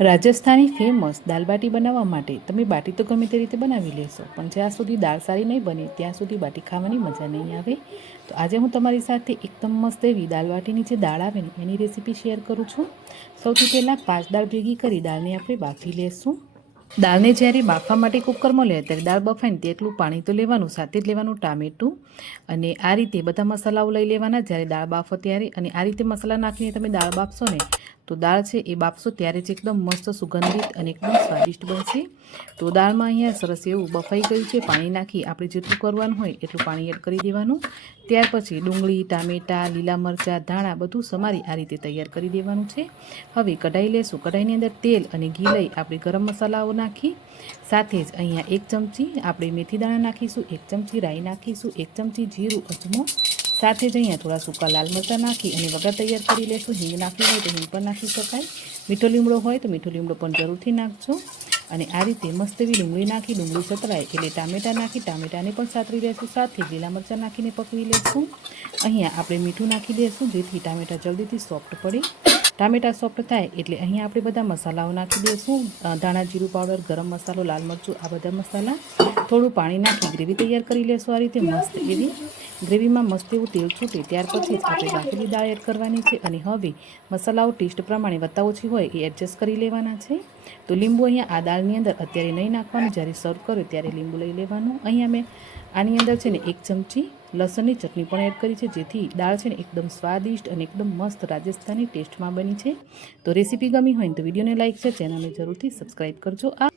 Rajasthani famous દાલ બાટી બનાવવા માટે તમે બાટી તો ગમે તે રીતે બનાવી લેશો, પણ જ્યાં સુધી દાળ સારી નહીં બને, ત્યાં સુધી બાટી ખાવાની મજા નહીં આવે. તો આજે હું તમારી સાથે એકદમ મસ્ત એવી દાલ બાટીની જે દાળ આવે ને, એની રેસીપી શેર કરું છું. સૌથી પહેલાં પાંચ દાળ ભેગી કરી દાળને આપણે બાફી લેશું. દાળને જ્યારે બાફવા માટે કુકરમાં લે, ત્યારે દાળ બફાય ને તેટલું પાણી તો લેવાનું, સાથે જ લેવાનું ટામેટું. અને આ રીતે બધા મસાલાઓ લઈ લેવાના, જ્યારે દાળ બાફો ત્યારે. અને આ રીતે મસાલા નાખીને તમે દાળ બાફશો ને તો દાળ છે એ બાફશો ત્યારે જ એકદમ મસ્ત સુગંધિત અને એકદમ સ્વાદિષ્ટ બનશે. તો દાળમાં અહીંયા સરસ એવું બફાઈ ગયું છે. પાણી નાખી આપણે જેટલું કરવાનું હોય એટલું પાણી એડ કરી દેવાનું. ત્યાર પછી ડુંગળી, ટામેટાં, લીલા મરચાં, ધાણા બધું સમારી આ રીતે તૈયાર કરી દેવાનું છે. હવે કઢાઈ લેશું. કઢાઈની અંદર તેલ અને ઘી લઈ આપણે ગરમ મસાલાઓ નાખી. સાથે જ અહીંયા એક ચમચી આપણે મેથી દાણા નાખીશું, એક ચમચી રાઈ નાખીશું, એક ચમચી જીરું અજમો સાથે જ અહીંયા થોડા સૂકા લાલ મરચાં નાખી અને વઘાર તૈયાર કરી લેશું. હિંગ નાખવી હોય તો હિંગ પણ નાખી શકાય. મીઠો લીમડો હોય તો મીઠો લીમડો પણ જરૂરથી નાખજો. અને આ રીતે મસ્ત એવી ડુંગળી નાખી, ડુંગળી સતરાય એટલે ટામેટાં નાખી, ટામેટાને પણ સાતરી લેશું. સાથે લીલા મરચાં નાખીને પકવી લેશું. અહીંયા આપણે મીઠું નાખી દઈશું જેથી ટામેટાં જલ્દીથી સોફ્ટ પડે. ટામેટાં સોફ્ટ થાય એટલે અહીંયા આપણે બધા મસાલાઓ નાખી દઈશું ધાણા જીરું પાવડર, ગરમ મસાલો, લાલ મરચું, આ બધા મસાલા થોડું પાણી નાખી ગ્રેવી તૈયાર કરી લેશું. આ રીતે મસ્ત એવી ગ્રેવીમાં મસ્ત એવું તેલ છૂટે ત્યાર પછી આપણે બાફેલી દાળ એડ કરવાની છે અને હવે મસાલાઓ ટેસ્ટ પ્રમાણે વત્તા ઓછી હોય એ એડજસ્ટ કરી લેવાના છે. તો લીંબુ અહીંયા આ દાળની અંદર અત્યારે નહીં નાખવાનું. જ્યારે સર્વ કરો ત્યારે લીંબુ લઈ લેવાનું. અહીંયા મેં આની અંદર છે ને એક ચમચી લસણની ચટણી પણ એડ કરી છે, જેથી દાળ છે ને એકદમ સ્વાદિષ્ટ અને એકદમ મસ્ત રાજસ્થાની ટેસ્ટમાં બની છે. તો રેસીપી ગમી હોય તો વિડીયોને લાઇક છે, ચેનલને જરૂરથી સબસ્ક્રાઈબ કરજો. આ